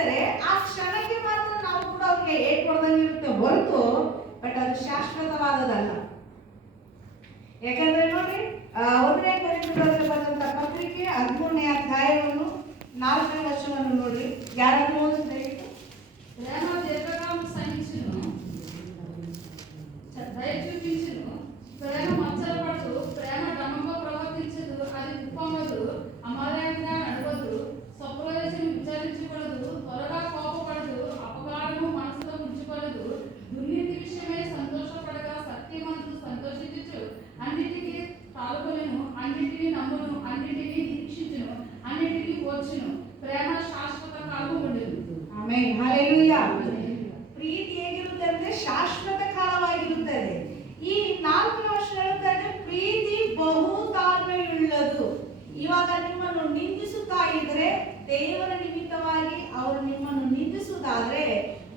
ಮಾಡಿದರೆ ಆ ಕ್ಷಣಕ್ಕೆ ಮಾತ್ರ ನಾವು ಕೂಡ ಅವ್ರಿಗೆ ಏಟ್ ಕೊಡ್ದಂಗಿರುತ್ತೆ ಹೊರತು ಬಟ್ ಅದು ಶಾಶ್ವತವಾದದಲ್ಲ. ಯಾಕಂದ್ರೆ ನೋಡಿ 1ನೇ ಕೊರಿಂಥದವರಿಗೆ ಬರೆದಂತ ಪತ್ರಿಕೆ 13ನೇ ಅಧ್ಯಾಯವನ್ನು 4ನೇ ವಚನವನ್ನು ನೋಡಿ, ಯಾರಾದ್ರೂ ಓದಿದ್ರೆ ప్రేమ దీర్ఘకాలం సహించును, దయ చూపించును, ప్రేమ మచ్చలపడదు, ప్రేమ డమ్మంగా ప్రవర్తించదు, అది ఉప్పమదు, అమర్యాదగా నడవదు, స్వప్రయోజనం విచారించకూడదు, త్వరగా కోపపడదు, అపకారము మనసులో ఉంచుకోలేదు, దుర్నీతి విషయమై సంతోషపడగా సత్యవంతుడు సంతోషించు, అన్నిటికీ పాల్గొనెను, అన్నిటినీ నమ్మును, అన్నిటినీ నిరీక్షించును, అన్నిటినీ ఓర్చును, ప్రేమ శాశ్వత కాలము ఉండదు. Amen, hallelujah. ಪ್ರೀತಿ ಹೇಗಿರುತ್ತೆ ಅಂದ್ರೆ ಶಾಶ್ವತ ಕಾಲವಾಗಿರುತ್ತದೆ. ಈ 4 ವರ್ಷ ಹೇಳುತ್ತದೆ ಪ್ರೀತಿ ಬಹು ತಾಳ್ಮೆಯುಳ್ಳದು. ಇವಾಗ ನಿಮ್ಮನ್ನು ನಿಂದಿಸುತ್ತಾ ಇದ್ರೆ ದೇವರ ನಿಮಿತ್ತವಾಗಿ ಅವರು ನಿಮ್ಮನ್ನು ನಿಂದಿಸುವುದಾದ್ರೆ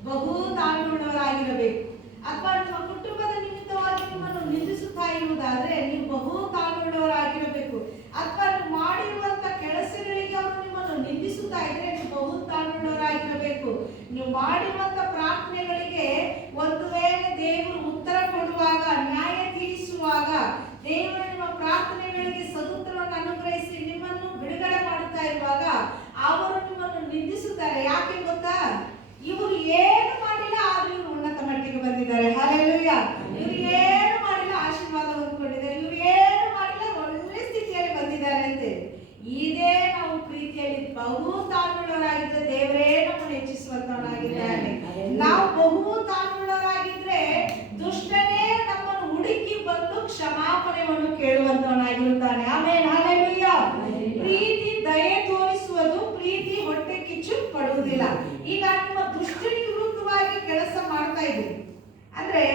ಬಹು ತಾಳ್ಮೆಯುಳ್ಳವರಾಗಿರಬೇಕು. ಅಥವಾ ನಿಮ್ಮ ಕುಟುಂಬದ ನಿಮಿತ್ತವಾಗಿ ನಿಮ್ಮನ್ನು ನಿಂದಿಸುತ್ತಾ ಇರುವುದಾದ್ರೆ ನೀವು ಬಹು ತಾಳ್ಮೆಯುಳ್ಳವರಾಗಿರಬೇಕು. ಅಥವಾ ನೀವು ಮಾಡಿರುವಂತ ಕೆಲಸಗಳಿಗೆ ಅವರು ನಿಮ್ಮನ್ನು ನಿಂದಿಸುತ್ತಾ ಇದ್ರೆ ನೀವು ಬಹು ತಾಳ್ಮೆಯುಳ್ಳವರಾಗಿರಬೇಕು. ನೀವು ಮಾಡಿರುವಂತ ಪ್ರಾರ್ಥನೆಗಳಿಗೆ ಒಂದು ವೇಳೆ ದೇವರು ಉತ್ತರ ಕೊಡುವಾಗ, ನ್ಯಾಯ ತೀರಿಸುವಾಗ, ದೇವರು ನಿಮ್ಮ ಪ್ರಾರ್ಥನೆಗಳಿಗೆ ಸದುತ್ತರವನ್ನು ಅನುಗ್ರಹಿಸಿ ನಿಮ್ಮನ್ನು ಬಿಡುಗಡೆ ಮಾಡುತ್ತಾ ಇರುವಾಗ ಅವರು ನಿಮ್ಮನ್ನು ನಿಂದಿಸುತ್ತಾರೆ. ಯಾಕೆ ಗೊತ್ತಾ? ಇವರು ಏನು ಮಾಡಿಲ್ಲ ಆದ್ರೂ ಇವರು ಉನ್ನತ ಮಟ್ಟಿಗೆ ಬಂದಿದ್ದಾರೆ. ಹಲ್ಲೆಲೂಯಾ. ಇವರು ಏನು ಮಾಡಿಲ್ಲ ಆಶೀರ್ವಾದ ಹೊಂದಿಕೊಂಡಿದ್ದಾರೆ, ಇವರು ಏನು ಮಾಡಿಲ್ಲ ಒಳ್ಳೆ ಸ್ಥಿತಿಯಲ್ಲಿ ಬಂದಿದ್ದಾರೆ ಅಂತ. ಇದೇ ನಾವು ಪ್ರೀತಿಯಲ್ಲಿ ಬಹು ತಾಳ್ಮೆಯುಳ್ಳವರಾಗಿದ್ರೆ ದೇವರೇ ನಮ್ಮನ್ನು ಹೆಚ್ಚಿಸುವಂತವನಾಗಿದ್ದಾನೆ. ನಾವು ಬಹು ತಾಳ್ಮೆಯುಳ್ಳವರಾಗಿದ್ರೆ ದುಷ್ಟನೇ ನಮ್ಮನ್ನು ಹುಡುಕಿ ಬಂದು ಕ್ಷಮಾಪಣೆಯನ್ನು ಕೇಳುವಂತವನಾಗಿರುತ್ತಾನೆ. Amen, hallelujah. ಪ್ರೀತಿ ದಯೆ ತೋರಿಸುವುದು, ಪ್ರೀತಿ ಹೊಟ್ಟೆ ಕಿಚ್ಚು ಪಡುವುದಿಲ್ಲ. ಈಗ ನಿಮ್ಮ ದುಷ್ಟನಿಗೆ ವಿರುದ್ಧವಾಗಿ ಕೆಲಸ ಮಾಡ್ತಾ ಇದ್ದೀರಿ ಅಂದ್ರೆ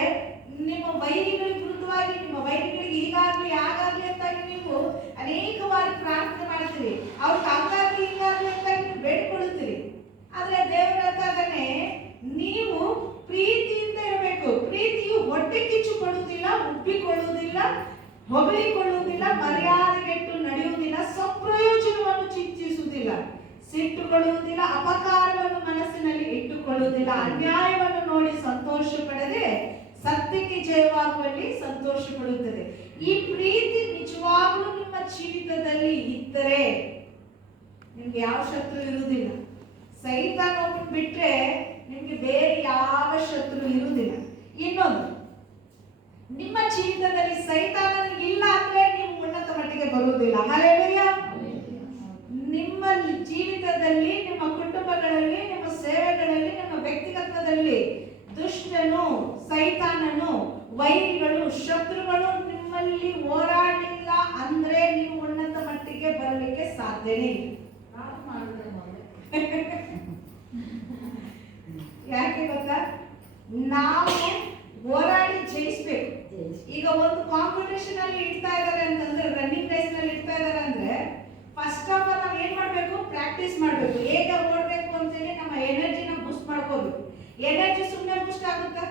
ನಿಮ್ಮ ವೈರಿಗಳಿಗೆ ವಿರುದ್ಧವಾಗಿ, ನಿಮ್ಮ ವೈರಿಗಳಿಗೆ ಹೀಗಾಗ್ಲಿ ಹಾಗಾಗ್ಲಿ ಅಂತ ನೀವು ಅನೇಕ ಬಾರಿ ಪ್ರಾರ್ಥನೆ ಮಾಡ್ತೀರಿ, ಅವ್ರಿಗೆ ಹಂಗಾಗ್ಲಿ ಹೀಗಾಗ್ಲಿ ಅಂತ ನೀವು ಬೇಡಿಕೊಳ್ಳುತ್ತೀರಿ. ಆದ್ರೆ ದೇವರ ಹೇಳ್ತಾನೆ ನೀವು ಪ್ರೀತಿಯಿಂದ ಇರಬೇಕು. ಪ್ರೀತಿಯು ಹೊಟ್ಟೆ ಕಿಚ್ಚು ಪಡುವುದಿಲ್ಲ, ಉಬ್ಬಿಕೊಳ್ಳುವುದಿಲ್ಲ, ಹೊಗಳಿಕೊಳ್ಳುವುದಿಲ್ಲ, ಮರ್ಯಾದೆಗೆಟ್ಟು ನಡೆಯುವುದಿಲ್ಲ, ಸ್ವಪ್ರಯೋಜನವನ್ನು ಚಿಂತಿಸುವುದಿಲ್ಲ, ಸಿಟ್ಟುಕೊಳ್ಳುವುದಿಲ್ಲ, ಅಪಕಾರವನ್ನು ಮನಸ್ಸಿನಲ್ಲಿ ಇಟ್ಟುಕೊಳ್ಳುವುದಿಲ್ಲ, ಅನ್ಯಾಯವನ್ನು ನೋಡಿ ಸಂತೋಷ ಪಡದೆ ಸತ್ಯಕ್ಕೆ ಜಯವಾಗುವಲ್ಲಿ ಸಂತೋಷ ಪಡುತ್ತದೆ. ಈ ಪ್ರೀತಿ ನಿಜವಾಗ್ಲೂ ನಿಮ್ಮ ಜೀವಿತದಲ್ಲಿ ಇದ್ದರೆ ನಿಮ್ಗೆ ಯಾವ ಶತ್ರು ಇರುವುದಿಲ್ಲ. ಸೈತಾನ ಒಬ್ಬನು ಬಿಟ್ರೆ ನಿಮ್ಗೆ ಬೇರೆ ಯಾವ ಶತ್ರು ಇರುವುದಿಲ್ಲ. ಇನ್ನೊಂದು, ನಿಮ್ಮ ಜೀವಿತದಲ್ಲಿ ಸೈತಾನ ಇಲ್ಲ ಅಂದ್ರೆ ನೀವು ಉನ್ನತ ಮಟ್ಟಿಗೆ ಬರುವುದಿಲ್ಲ. ಹಲ್ಲೆಲೂಯಾ. ನಿಮ್ಮ ಜೀವಿತದಲ್ಲಿ, ನಿಮ್ಮ ಕುಟುಂಬಗಳಲ್ಲಿ, ನಿಮ್ಮ ಸೇವೆಗಳಲ್ಲಿ, ನಿಮ್ಮ ವ್ಯಕ್ತಿಗತದಲ್ಲಿ ದುಷ್ಟನು, ಸೈತಾನನು, ವೈರಿಗಳು, ಶತ್ರುಗಳು ನಿಮ್ಮಲ್ಲಿ ಹೋರಾಡಲಿಲ್ಲ ಅಂದ್ರೆ ನೀವು ಉನ್ನತ ಮಟ್ಟಿಗೆ ಬರಲಿಕ್ಕೆ ಸಾಧ್ಯನೇ ಇಲ್ಲ. ಯಾಕೆ ಗೊತ್ತಾ? ನಾವು ಹೋರಾಡಿ ಜಯಿಸ್ಬೇಕು. ಈಗ ಒಂದು ಕಾಂಪಿಟೇಷನ್ ಅಲ್ಲಿ ಇಡ್ತಾ ಇದ್ದಾರೆ ಅಂತಂದ್ರೆ, ರನ್ನಿಂಗ್ ರೇಸ್ ನಲ್ಲಿ ಇಡ್ತಾ ಇದ್ದಾರೆ ಅಂದ್ರೆ ಫಸ್ಟ್ ಆಫ್ ಆಲ್ ನಾವು ಏನ್ ಮಾಡ್ಬೇಕು? ಪ್ರಾಕ್ಟೀಸ್ ಮಾಡ್ಬೇಕು. ಹೇಗೆ ಓಡ್ಬೇಕು ಅಂತೇಳಿ ನಮ್ಮ ಎನರ್ಜಿನ ಬೂಸ್ಟ್ ಮಾಡ್ಕೋಬೇಕು. ಎನರ್ಜಿ ಸುಮ್ಮನೆ ಬೂಸ್ಟ್ ಆಗುತ್ತಾ?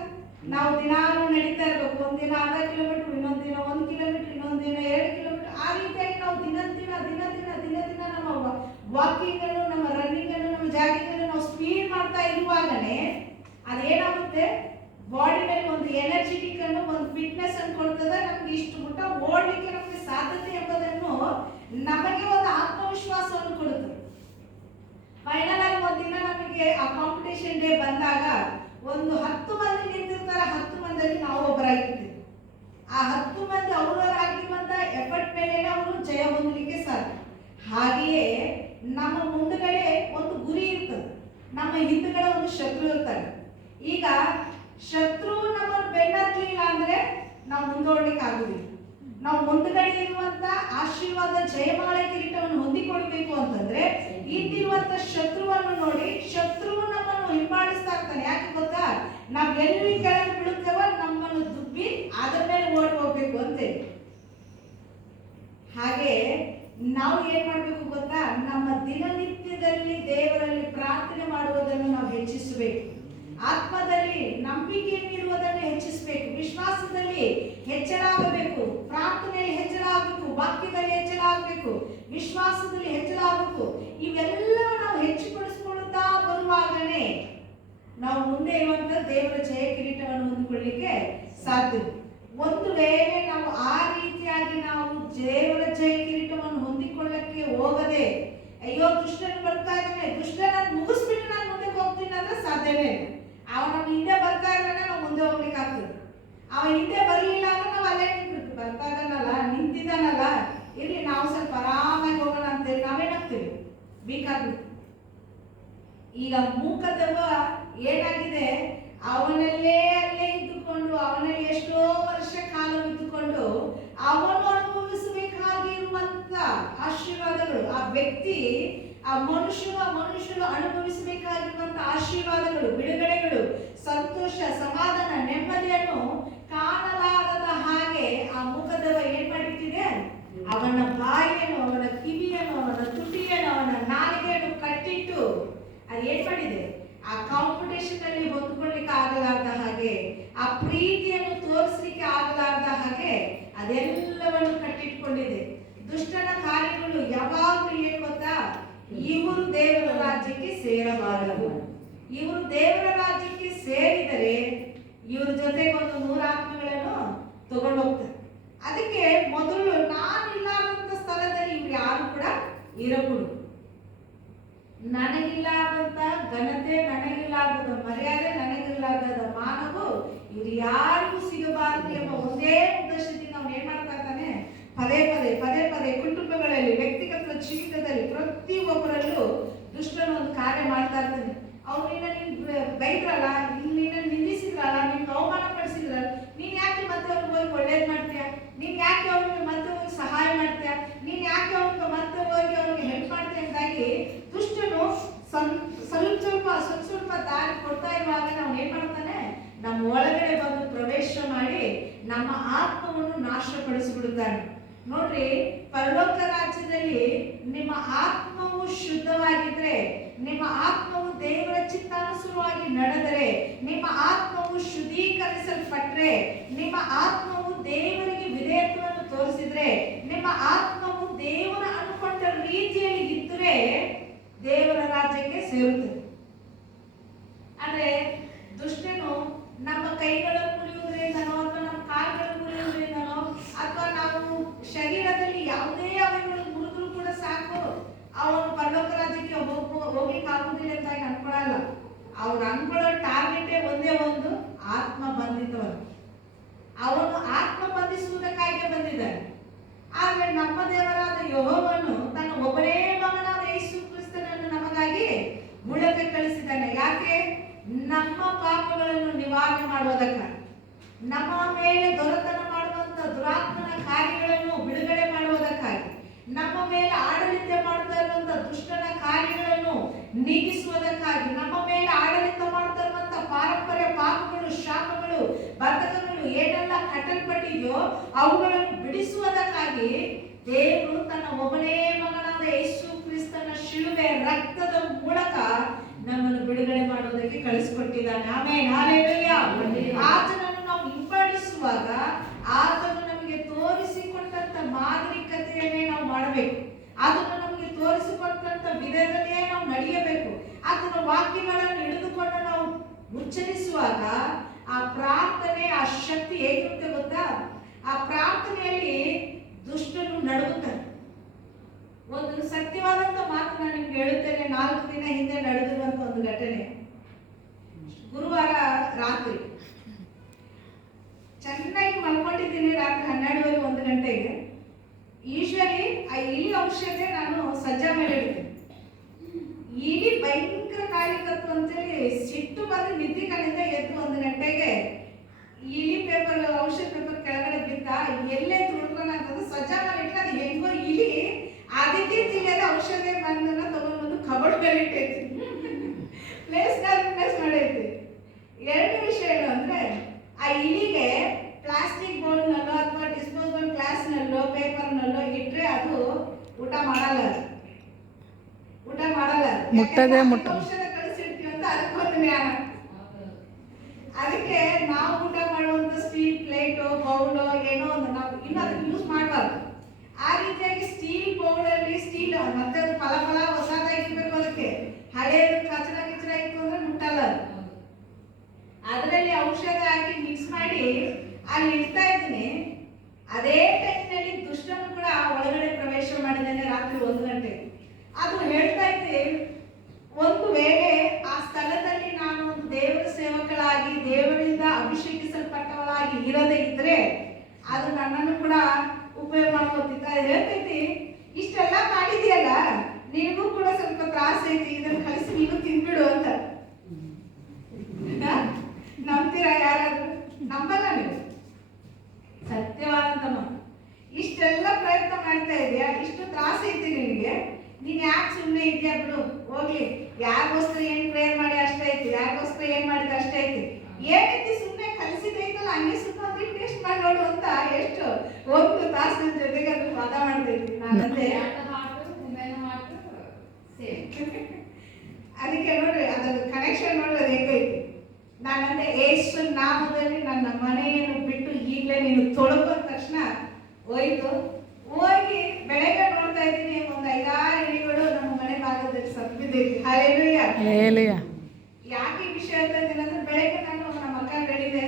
ನಾವು ದಿನಾನು ನಡೀತಾ ಇರ್ಬೇಕು. ಒಂದಿನ ಅರ್ಧ ಕಿಲೋಮೀಟರ್, ಇನ್ನೊಂದ್ ದಿನ 1 ಕಿಲೋಮೀಟರ್, ಇನ್ನೊಂದ್ ದಿನ 2 ಕಿಲೋಮೀಟರ್, ಆ ರೀತಿಯಾಗಿ ನಾವು ದಿನ ನಮ್ಮ ವಾಕಿಂಗ್ ಅನ್ನು, ನಮ್ಮ ರನ್ನಿಂಗ್ ಅನ್ನು, ನಮ್ಮ ಜಾಗಿಂಗ್ ಅನ್ನು ನಾವು ಸ್ಪೀಡ್ ಮಾಡ್ತಾ ಇರುವಾಗನೇ ಅದೇನಾಗುತ್ತೆ, ಬಾಡಿನಲ್ಲಿ ಒಂದು ಎನರ್ಜಿಟಿಕ್ ಅನ್ನು, ಒಂದು ಫಿಟ್ನೆಸ್ ಅನ್ನು ಕೊಡ್ತದೆ. ನಮ್ಗೆ ಇಷ್ಟು ಮುಟ್ಟ ಓಡ್ಲಿಕ್ಕೆ ನಮಗೆ ಸಾಧ್ಯತೆ ಎಂಬುದನ್ನು, ನಮಗೆ ಒಂದು ಆತ್ಮವಿಶ್ವಾಸವನ್ನು ಕೊಡುತ್ತದೆ. ಫೈನಲ್ ಆಗಿ ಒಂದಿನ ನಮಗೆ ಆ ಕಾಂಪಿಟೇಷನ್ ಡೇ ಬಂದಾಗ ಒಂದು 10 ಮಂದಿ ನಿಂತಿರ್ತಾರೆ, 10 ಮಂದಿಯಲ್ಲಿ ನಾವು ಒಬ್ಬರಾಗಿರ್ತೀವಿ. ಆ 10 ಮಂದಿ ಅವರವರಾಗಿರುವಂತ ಎಫರ್ಟ್ ಮೇಲೆ ಅವರು ಜಯ ಹೊಂದಲಿಕ್ಕೆ ಸಾಧ್ಯ. ಹಾಗೆಯೇ ನಮ್ಮ ಮುಂದುಗಡೆ ಒಂದು ಗುರಿ ಇರ್ತದೆ, ನಮ್ಮ ಹಿಂದುಗಡೆ ಒಂದು ಶತ್ರು ಇರ್ತಾರೆ. ಈಗ ಶತ್ರು ನಮ್ಮನ್ನು ಬೆನ್ನತ್ತಲಿಲ್ಲ ಅಂದ್ರೆ ನಾವು ಮುಂದೋಡ್ಲಿಕ್ಕೆ ಆಗುದಿಲ್ಲ. ನಾವು ಮುಂದುಗಡೆ ಇರುವಂತ ಆಶೀರ್ವಾದ, ಜಯಮಾಲೆ ಕಿರೀಟವನ್ನು ಹೊಂದಿಕೊಳ್ಬೇಕು ಅಂತಂದ್ರೆ ಇಲ್ಲಿರುವಂತ ಶತ್ರುವನ್ನು ನೋಡಿ, ಶತ್ರು ನಮ್ಮನ್ನು ಹಿಂಬಾಲಿಸ್ತಾ ಇರ್ತಾನೆ. ಯಾಕೆ ಗೊತ್ತಾ? ನಾವ್ ಎಲ್ಲಿ ಕೆಳಗೆ ಬೀಳುತ್ತೇವೋ ನಮ್ಮನ್ನು ದುಬ್ಬಿ ಅದರ ಮೇಲೆ ಓಡಿ ಹೋಗ್ಬೇಕು ಅಂತೇಳಿ. ಹಾಗೆ ನಾವು ಏನ್ ಮಾಡ್ಬೇಕು ಗೊತ್ತಾ? ನಮ್ಮ ದಿನನಿತ್ಯದಲ್ಲಿ ದೇವರಲ್ಲಿ ಪ್ರಾರ್ಥನೆ ಮಾಡುವುದನ್ನು ನಾವು ಹೆಚ್ಚಿಸಬೇಕು. ಆತ್ಮದಲ್ಲಿ ನಂಬಿಕೆಯನ್ನು ಇರುವುದನ್ನು ಹೆಚ್ಚಿಸಬೇಕು. ವಿಶ್ವಾಸದಲ್ಲಿ ಹೆಚ್ಚಳ ಆಗಬೇಕು, ಪ್ರಾರ್ಥನೆಯಲ್ಲಿ ಹೆಚ್ಚಳ ಆಗಬೇಕು, ವಾಕ್ಯದಲ್ಲಿ ಹೆಚ್ಚಳ ಆಗಬೇಕು, ವಿಶ್ವಾಸದಲ್ಲಿ ಹೆಚ್ಚಳ ಆಗಬೇಕು. ಇವೆಲ್ಲ ನಾವು ಹೆಚ್ಚುಪಡಿಸಿಕೊಳ್ಳುತ್ತಾ ಬರುವಾಗ ಹೊಂದಿಕೊಳ್ಳಿಕ್ಕೆ ಸಾಧ್ಯ. ಒಂದು ವೇಳೆ ನಾವು ಆ ರೀತಿಯಾಗಿ ನಾವು ದೇವರ ಜಯ ಕಿರೀಟವನ್ನು ಹೊಂದಿಕೊಳ್ಳಕ್ಕೆ ಹೋಗದೆ, ಅಯ್ಯೋ ದುಷ್ಟನು ಬರ್ತಾ ಇದ್ದಾನೆ, ದುಷ್ಟನ ಮುಗಿಸ್ಬಿಟ್ಟು ನಾನು ಮುಂದೆ ಹೋಗ್ತೀನಿ ಅಂದ್ರೆ ಸಾಧ್ಯನೇ ಇಲ್ಲ. ಅವನ ಹಿಂದೆ ಬರ್ತಾ ಇದ್ದಾನೆ, ನಾವು ಮುಂದೆ ಹೋಗ್ಲಿಕ್ಕೆ ಆಗ್ತದೆ. ಅವ ಹಿಂದೆ ಬರಲಿಲ್ಲ ಅಂದ್ರೆ ನಾವು ಅಲ್ಲೇ ನಿಂತ್ಬಿಟ್ಟು, ಬರ್ತಾ ಇದ್ದಾನಲ್ಲ, ನಿಂತಿದ್ದಾನಲ್ಲ, ಇಲ್ಲಿ ನಾವು ಸ್ವಲ್ಪ ಆರಾಮಾಗಿ ಹೋಗೋಣ ಅಂತೇಳಿ ನಾವೇನಾಗ್ತೀವಿ, ಬೇಕಾಗ್ಬಿಟ್ಟು. ಈಗ ಮೂಕದವ ಏನಾಗಿದೆ, ಅವನಲ್ಲೇ ಅಲ್ಲೇ ಇದ್ದುಕೊಂಡು, ಅವನಲ್ಲಿ ಎಷ್ಟೋ ವರ್ಷ ಕಾಲ ಇದ್ದುಕೊಂಡು ಅವನು ಅನುಭವಿಸಬೇಕಾಗಿರುವಂತ ಆಶೀರ್ವಾದಗಳು, ಆ ವ್ಯಕ್ತಿ, ಆ ಮನುಷ್ಯರು ಅನುಭವಿಸಬೇಕಾಗಿರುವಂತ ಆಶೀರ್ವಾದಗಳು, ಬಿಡುಗಡೆಗಳು, ಸಂತೋಷ, ಸಮಾಧಾನ, ನೆಮ್ಮದಿಯನ್ನು ಕಾಣಲಾರದ ಹಾಗೆ ಆ ಮುಖದವ ಏನ್ ಮಾಡಿಟ್ಟಿದೆ, ಅವನ ಬಾಯಿಯನ್ನು, ಅವನ ಕಿವಿಯನ್ನು, ಅವನ ತುಟಿಯನ್ನು, ಅವನ ನಾಲಿಗೆಯನ್ನು ಕಟ್ಟಿಟ್ಟು ಅದು ಏನ್ ಮಾಡಿದೆ, ಆ ಕಾಂಪಿಟೇಷನ್ ಅಲ್ಲಿ ಹೊಂದ್ಕೊಳ್ಳಿಕ್ಕೆ ಆಗಲಾರ್ದ ಹಾಗೆ, ಆ ಪ್ರೀತಿಯನ್ನು ತೋರಿಸ್ಲಿಕ್ಕೆ ಆಗಲಾರ್ದ ಹಾಗೆ ಅದೆಲ್ಲವನ್ನು ಕಟ್ಟಿಟ್ಕೊಂಡಿದೆ. ದುಷ್ಟನ ಕಾರ್ಯಗಳು ಯಾವಾಗಲೂ ಏನ್ ಗೊತ್ತಾ, ಇವರು ದೇವರ ರಾಜ್ಯಕ್ಕೆ ಸೇರಬಾರದು. ಇವರು ದೇವರ ರಾಜ್ಯಕ್ಕೆ ಸೇರಿದರೆ ಇವ್ರ ಜೊತೆಗೆ ಒಂದು 100 ಆತ್ಮಗಳನ್ನು ತಗೊಂಡು ಹೋಗ್ತಾರೆ. ಅದಕ್ಕೆ ಮೊದಲು ನಾನಿಲ್ಲಾದಂತ ಸ್ಥಳದಲ್ಲಿ ಇವ್ರು ಯಾರು ಕೂಡ ಇರಕೂಡದು. ನನಗಿಲ್ಲಾದಂತ ಘನತೆ, ನನಗಿಲ್ಲಾದ ಮರ್ಯಾದೆ, ನನಗಿಲ್ಲಾದ ಮಾನವು ಇವ್ರು ಯಾರಿಗೂ ಸಿಗಬಾರದು ಎಂಬ ಒಂದೇ ಉದ್ದೇಶದಿಂದ ಅವ್ನು ಏನ್ ಮಾಡ್ತಾ ಇದ್ದಾನೆ, ಪದೇ ಕುಟುಂಬಗಳಲ್ಲಿ, ವ್ಯಕ್ತಿಗತ ಜೀವಿತದಲ್ಲಿ ಪ್ರತಿಯೊಬ್ಬರಲ್ಲೂ ದುಷ್ಟನ ಒಂದು ಕಾರ್ಯ ಮಾಡ್ತಾ ಇರ್ತಾನೆ. ಅವ್ರು ನಿನ್ನ ಬೈದ್ರಲ್ಲ, ನಿನ್ನ ನಿಂದಿಸಿದ್ರಲ್ಲ, ನಿಮ್ಗೆ ಅವಮಾನ ಪಡಿಸಿದ್ರಲ್ಲ, ನೀನ್ ಯಾಕೆ ಮತ್ತೆ ಅವ್ರಿಗೆ ಹೋಗಿ ಒಳ್ಳೇದ್ ಮಾಡ್ತೀಯ, ನೀನ್ ಯಾಕೆ ಅವ್ರಿಗೆ ಮತ್ತೆ ಹೋಗಿ ಸಹಾಯ ಮಾಡ್ತೀಯ, ನೀನ್ ಯಾಕೆ ಅವ್ರಿಗೆ ಮತ್ತೆ ಹೋಗಿ ಅವ್ರಿಗೆ ಹೆಲ್ಪ್ ಮಾಡ್ತೀಯ ಅಂತಾಗಿ ದುಷ್ಟನು ಸ್ವಲ್ಪ ದಾರಿ ಕೊಡ್ತಾ ಇರುವಾಗ ನಾವು ಏನ್ ಮಾಡ್ತಾನೆ, ನಮ್ಮ ಒಳಗಡೆ ಬಂದು ಪ್ರವೇಶ ಮಾಡಿ ನಮ್ಮ ಆತ್ಮವನ್ನು ನಾಶಪಡಿಸಿಬಿಡುತ್ತಾನೆ. ನೋಡ್ರಿ, ಪರಲೋಕ ರಾಜ್ಯದಲ್ಲಿ ನಿಮ್ಮ ಆತ್ಮವು ಶುದ್ಧವಾಗಿದ್ರೆ, ನಿಮ್ಮ ಆತ್ಮವು ದೇವರ ಚಿತ್ತಾನುಸಾರವಾಗಿ ನಡೆದರೆ, ನಿಮ್ಮ ಆತ್ಮವು ಶುದ್ಧೀಕರಿಸಲ್ಪಟ್ರೆ, ನಿಮ್ಮ ಆತ್ಮವು ದೇವರಿಗೆ ವಿಧೇಯತ್ವವನ್ನು ತೋರಿಸಿದ್ರೆ, ನಿಮ್ಮ ಆತ್ಮವು ದೇವರ ಅನ್ಕೊಂಡ ರೀತಿಯಲ್ಲಿ ಇದ್ದರೆ ದೇವರ ರಾಜ್ಯಕ್ಕೆ ಸೇರುತ್ತದೆ. ಅಂದ್ರೆ ದುಷ್ಟನು ನಮ್ಮ ಕೈಗಳನ್ನು ಮುರಿಯುವುದರಿಂದನೋ ಅಥವಾ ನಮ್ಮ ಕಾಲುಗಳನ್ನು ಮುರಿಯುವುದರಿಂದನೋ ಅಥವಾ ನಾವು ಶರೀರದಲ್ಲಿ ಯಾವುದೇ ಅವಯವರು ಮುರಿದ್ರು ಕೂಡ ಸಾಕು, ಅವನು ಪರಲೋಕ ರಾಜ್ಯಕ್ಕೆ ಹೋಗ್ಲಿಕ್ಕೆ ಆಗುದಿಲ್ಲ ಅಂತ ಅನ್ಕೊಳ್ಳಲ್ಲ. ಅವ್ರು ಅನ್ಕೊಳ್ಳೋ ಟಾರ್ಗೆಟೇ ಒಂದೇ ಒಂದು, ಆತ್ಮ ಬಂಧಿತವನು. ಅವನು ಆತ್ಮ ಬಂಧಿಸುವುದಕ್ಕಾಗಿ ಬಂದಿದ್ದಾನೆ. ಆದ್ರೆ ನಮ್ಮ ದೇವರಾದ ಯೆಹೋವನು ತನ್ನ ಒಬ್ಬನೇ ಮಗನಾದ ಯೇಸು ಕ್ರಿಸ್ತನನ್ನು ನಮಗಾಗಿ ಮೂಲಕ್ಕೆ ಕಳಿಸಿದ್ದಾನೆ. ಯಾಕೆ? ನಮ್ಮ ಪಾಪಗಳನ್ನು ನಿವಾರಣೆ ಮಾಡುವುದಕ್ಕಾಗಿ, ನಮ್ಮ ಮೇಲೆ ದೊರೆತನ ಮಾಡುವಂತ ದುರಾತ್ಮನ ಕಾರ್ಯಗಳನ್ನು ಬಿಡುಗಡೆ ಮಾಡುವುದಕ್ಕಾಗಿ, ನಮ್ಮ ಮೇಲೆ ಆಡಳಿತ ಮಾಡ್ತಾ ಇರುವಂತ ದುಷ್ಟನ ಕಾರ್ಯಗಳನ್ನು ನೀಗಿಸುವುದಕ್ಕಾಗಿ, ನಮ್ಮ ಮೇಲೆ ಆಡಳಿತ ಮಾಡ್ತಾ ಇರುವಂತ ಪಾರಂಪರ್ಯ ಪಾಪಗಳು, ಶಾಪಗಳು, ಬಂಧಕಗಳು ಏನೆಲ್ಲ ಕಟ್ಟಲ್ಪಟ್ಟಿದೆಯೋ ಅವುಗಳನ್ನು ಬಿಡಿಸುವುದಕ್ಕಾಗಿ ದೇವರು ತನ್ನ ಒಬ್ಬನೇ ಮಗನಾದ ಯೇಸು ಕ್ರಿಸ್ತನ ಶಿಲುಬೆ ರಕ್ತದ ಮೂಲಕ ನಮ್ಮನ್ನು ಬಿಡುಗಡೆ ಮಾಡುವುದಕ್ಕೆ ಕಳಿಸಿಕೊಟ್ಟಿದ್ದಾನೆ. Amen, hallelujah. ಆತನನ್ನು ನಾವು ಹಿಂಬಾಲಿಸುವಾಗ ಆತನು ನಮಗೆ ತೋರಿಸಿಕೊಟ್ಟಂತ ಮಾದರಿಕತೆಯನ್ನೇ ನಾವು ಮಾಡಬೇಕು. ಆತನು ನಮಗೆ ತೋರಿಸಿಕೊಟ್ಟಂತ ವಿಧದಲ್ಲಿಯೇ ನಾವು ನಡೆಯಬೇಕು. ಆತನ ವಾಕ್ಯಗಳನ್ನು ಹಿಡಿದುಕೊಂಡು ನಾವು ಉಚ್ಚರಿಸುವಾಗ ಆ ಪ್ರಾರ್ಥನೆ, ಆ ಶಕ್ತಿ ಹೇಗಿರುತ್ತೆ ಗೊತ್ತಾ? ಆ ಪ್ರಾರ್ಥನೆಯಲ್ಲಿ ದುಷ್ಟನು ನಡುಗುತ್ತಾನೆ. ಒಂದು ಸತ್ಯವಾದಂತ ಮಾತು ನಾನು ನಿಮ್ಗೆ ಹೇಳುತ್ತೇನೆ. 4 ದಿನ ಹಿಂದೆ ನಡೆದಿರುವಂತ ಒಂದು ಘಟನೆ. ಗುರುವಾರ ರಾತ್ರಿ ಚೆನ್ನಾಗಿ ಮಲ್ಕೊಂಡಿದ್ದೀನಿ. ರಾತ್ರಿ 12:30 1 ಗಂಟೆಗೆ. ಯೂಶುವಲಿ ಆ ಇಲಿ ಔಷಧಿ ನಾನು ಸಜ್ಜಾ ಮೇಲೆ ಇಡ್ತೀನಿ. ಇಲಿ ಭಯಂಕರ ಕಾಯಿಕತ್ತು ಅಂತೇಳಿ ಸಿಟ್ಟು ಬಂದು ನಿದ್ದೆ ಕಣ್ಣಿಂದ ಎದ್ದು 1 ಗಂಟೆಗೆ ಇಲಿ ಪೇಪರ್, ಔಷಧ ಪೇಪರ್ ಕೆಳಗಡೆ ಬಿತ್ತ. ಎಲ್ಲೇ ತುಳ್ಕೊಂಡು ಅಂತಂದು ಸಜ್ಜಾ ಮೇಲೆ ಇಟ್ಟು ಅದು ಹೆಂಗೋ ಇಲಿ ಅದಕ್ಕೆ ತಿಳಿಯದ ಔಷಧಿ ಬಂದನ್ನ ತಗೊಂಡ್ಬಂದು ಕಬಡ್ ಮೇಲೆ ಇಟ್ಟೈತಿ. ಪ್ಲೇಸ್ ಮಾಡೈತಿ. 2 ವಿಷಯ ಏನು ಅಂದ್ರೆ, ಆ ಇಲಿಗೆ ಪ್ಲಾಸ್ಟಿಕ್ ಬೌಲ್ನಲ್ಲೋ ಅಥವಾ ಡಿಸ್ಪೋಸಬಲ್ ಗ್ಲಾಸ್ನಲ್ಲೋ ಪೇಪರ್ನಲ್ಲೋ ಇಟ್ಟರೆ ಅದು ಊಟ ಮಾಡಲ್ಲ. ಔಷಧ ಕಳಿಸಿರ್ತೀವಿ ಅಂತ ಅದಕ್ಕೊಂದು ಜ್ಞಾನ. ಅದಕ್ಕೆ ನಾವು ಊಟ ಮಾಡುವಂತ ಸ್ಟೀಲ್ ಪ್ಲೇಟು, ಬೌಲು ಏನೋ ಒಂದು ನಾವು ಇನ್ನೂ ಅದಕ್ಕೆ ಯೂಸ್ ಮಾಡಬಾರ್ದು. ಆ ರೀತಿಯಾಗಿ ಸ್ಟೀಲ್ ಬೌಲಲ್ಲಿ ಸ್ಟೀಲ್ ಮತ್ತೆ ಅದು ಫಲ ಹೊಸದಾಗಿರ್ಬೇಕು. ಅದಕ್ಕೆ ಹಳೆಯದು ಕಚರ ಇತ್ತು ಅಂದ್ರೆ ಮುಟ್ಟಲ್ಲ. ಅದರಲ್ಲಿ ಔಷಧ ಹಾಕಿ ಮಿಕ್ಸ್ ಅಲ್ಲಿ ಇಡ್ತಾ ಇದ್ದೀನಿ. ಅದೇ ಟೈಮ್ನಲ್ಲಿ ದುಷ್ಟನು ಕೂಡ ಒಳಗಡೆ ಪ್ರವೇಶ ಮಾಡಿದ್ದಾನೆ ರಾತ್ರಿ 1 ಗಂಟೆ. ಅದು ಹೇಳ್ತಾ ಇದ್ದೆ, ಒಂದು ವೇಳೆ ಆ ಸ್ಥಳದಲ್ಲಿ ನಾನು ಒಂದು ದೇವರ ಸೇವಕಳಾಗಿ ದೇವರಿಂದ ಅಭಿಷೇಕಿಸಲ್ಪಟ್ಟವಳಾಗಿ ಇರದೇ ಇದ್ರೆ ಅದು ನನ್ನನ್ನು ಕೂಡ ಉಪಯೋಗ ಮಾಡ್ಕೊತಿದ್ದ. ಹೇಳ್ತೈತಿ, ಇಷ್ಟೆಲ್ಲ ಮಾಡಿದ್ಯಲ್ಲ, ನಿನಗೂ ಕೂಡ ಸ್ವಲ್ಪ ತ್ರಾಸ ಐತಿ, ಇದನ್ನು ಕಲಿಸಿ ನೀನು ತಿನ್ಬಿಡು ಅಂತ. ನಂಬ್ತೀರಾ ಯಾರಾದ್ರೂ? ನಂಬಲ್ಲ ನೀವು. ಸತ್ಯವಾದಂತ ಮಾತು. ಇಷ್ಟೆಲ್ಲ ಪ್ರಯತ್ನ ಮಾಡ್ತಾ ಇದೆಯಾ, ಇಷ್ಟು ತ್ರಾಸ ಐತಿ ನಿನಗೆ, ನೀನ್ ಯಾಕೆ ಸುಮ್ಮನೆ ಇದೆಯಾ, ಬಿಡು ಹೋಗ್ಲಿ. ಯಾರಿಗೋಸ್ಕರ ಏನ್ ಪ್ರೇಯರ್ ಮಾಡಿ ಅಷ್ಟೇ ಐತಿ, ಯಾರಿಗೋಸ್ಕರ ಏನ್ ಮಾಡಿದ್ರೆ ಅಷ್ಟೇ ಐತಿ, ಏನೈತಿ ಸುಮ್ಮನೆ ಕಲಿಸಿದೈತಲ್ಲ ಹಂಗೆ ಸುಮ್ಮನೆ ಟೇಸ್ಟ್ ಮಾಡಿ ನೋಡು ಅಂತ ಎಷ್ಟು 1 ತಾಸು ನನ್ನ ಜೊತೆಗೆ ಅದು ವಾದ ಮಾಡ್ತೈತಿ. ನಾನಂದೆ ಅದಕ್ಕೆ ನೋಡ್ರಿ ಅದ್ರ ಕನೆಕ್ಷನ್ ನೋಡ್ರಿ ಅದು ಹೇಗೈತಿ. ನಾನಂದೆ, ಯೇಸು ನಾಮದಲ್ಲಿ ನನ್ನ ಮನೆಯನ್ನು ಬಿಟ್ಟು ಈಗಲೇ ನೀನು ತೊಳಗು ಅಂದ ತಕ್ಷಣ ಹೋಯ್ತು. ಹೋಗಿ ಬೆಳಗ್ಗೆ ನೋಡ್ತಾ ಇದ್ದೀನಿ, ಒಂದು 5-6 ಇಲಿಗಳು ನಮ್ಮ ಮನೆ ಭಾಗದಲ್ಲಿ ಸತ್ತಿದ್ದೈತಿ. ಹಲ್ಲೆಲೂಯಾ. ಯಾಕೆ ಈ ವಿಷಯ ಅಂತ ಇದ್ದೀನಿ ಅಂದ್ರೆ, ಬೆಳಗ್ಗೆ ನಾನು ನಮ್ಮ ಅಕ್ಕ ಹೇಳಿದೆ,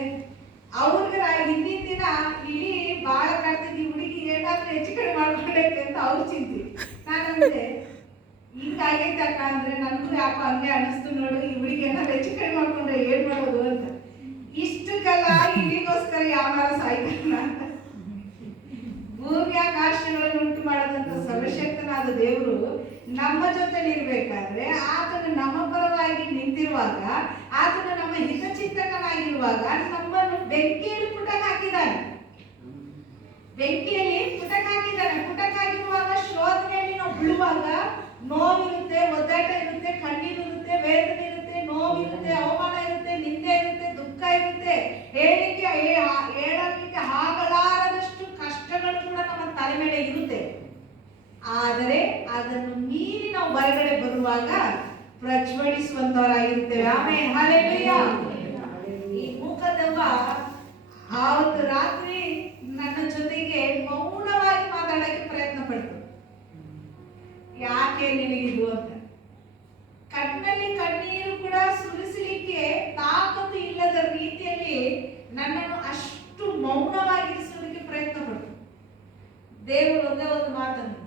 ಅವ್ರಿಗೆ ಹಿಂದಿನ ದಿನ ಇಲಿ ಬಾಳ ಕಾಡ್ತಿದ್ದಿ, ಹುಡುಗಿ ಏನಾದ್ರೂ ಹೆಚ್ಚು ಕಡೆ ಮಾಡ್ಕೊಂಡೈತೆ ಅಂತ ಅವ್ರು ಚಿಂತಿ. ನಾನಂದೆ, ಹಿಂಗಾಗೈತೆ ಅಕ್ಕ ಅಂದ್ರೆ ನನಗೂ ಯಾಕೋ ಹಂಗೆ ಅನಿಸ್ತು ನೋಡು, ಈ ಹುಡುಗಿ ಏನಾದ್ರು ಹೆಚ್ಚು ಕಡೆ ಮಾಡ್ಕೊಂಡ್ರೆ ಏನ್ ಮಾಡೋದು ಅಂತ. ಇಷ್ಟಕ್ಕೆಲ್ಲ ಇಲಿಗೋಸ್ಕರ ಯಾವಾರ ಸಾಯ್ತಾನ ಅಂತ. ಭೂಮ್ಯಾಕಾಶಗಳನ್ನು ಉಂಟು ಮಾಡದಂತ ಸರ್ವಶಕ್ತನಾದ ದೇವರು ನಮ್ಮ ಜೊತೆ ಇರ್ಬೇಕಾದ್ರೆ, ಆತನು ನಮ್ಮ ಪರವಾಗಿ ನಿಂತಿರುವಾಗ, ಆತನು ನಮ್ಮ ಹಿತಚಿಂತಕನಾಗಿರುವಾಗ ನಮ್ಮನ್ನು ಬೆಂಕಿಯಲ್ಲಿ ಪುಟಕ್ ಹಾಕಿದ್ದಾನೆ. ಬೆಂಕಿಯಲ್ಲಿ ಪುಟಕ್ ಹಾಕಿದ್ದಾನೆ. ಪುಟಕ್ ಹಾಕಿರುವಾಗ ಶೋಧನೆಯಲ್ಲಿ ನಾವು ಬೀಳುವಾಗ ನೋವಿರುತ್ತೆ, ಒದ್ದಾಟ ಇರುತ್ತೆ, ಕಣ್ಣೀರಿರುತ್ತೆ, ವೇದನೆ ಇರುತ್ತೆ, ನೋವಿರುತ್ತೆ, ಅವಮಾನ ಇರುತ್ತೆ, ನಿಂದೆ ಇರುತ್ತೆ, ದುಃಖ ಇರುತ್ತೆ, ಹೇಳಲಿಕ್ಕೆ ಆಗಲಾರದಷ್ಟು ಕಷ್ಟಗಳು ಕೂಡ ನಮ್ಮ ತಲೆ ಮೇಲೆ ಇರುತ್ತೆ. ಆದರೆ ಅದನ್ನು ಮೀರಿ ನಾವು ಹೊರಗಡೆ ಬರುವಾಗ ಪ್ರಜ್ವಲಿಸುವಂತವರಾಗಿರ್ತೇವೆ. Amen, hallelujah. ಈ ಮೂಕದವ್ವ ಆವತ್ತು ರಾತ್ರಿ ನನ್ನ ಜೊತೆಗೆ ಮೌನವಾಗಿ ಮಾತಾಡಕ್ಕೆ ಪ್ರಯತ್ನ ಪಡ್ತು. ಯಾಕೆ ನಿನಗಿದು ಅಂತ. ಕಣ್ಣಲ್ಲಿ ಕಣ್ಣೀರು ಕೂಡ ಸುರಿಸಲಿಕ್ಕೆ ತಾಕತ್ತು ಇಲ್ಲದ ರೀತಿಯಲ್ಲಿ ನನ್ನನ್ನು ಅಷ್ಟು ಮೌನವಾಗಿರಿಸೋದಕ್ಕೆ ಪ್ರಯತ್ನ ಪಡ್ತು. ದೇವರು ಒಂದೇ ಒಂದು ಮಾತನ್ನು,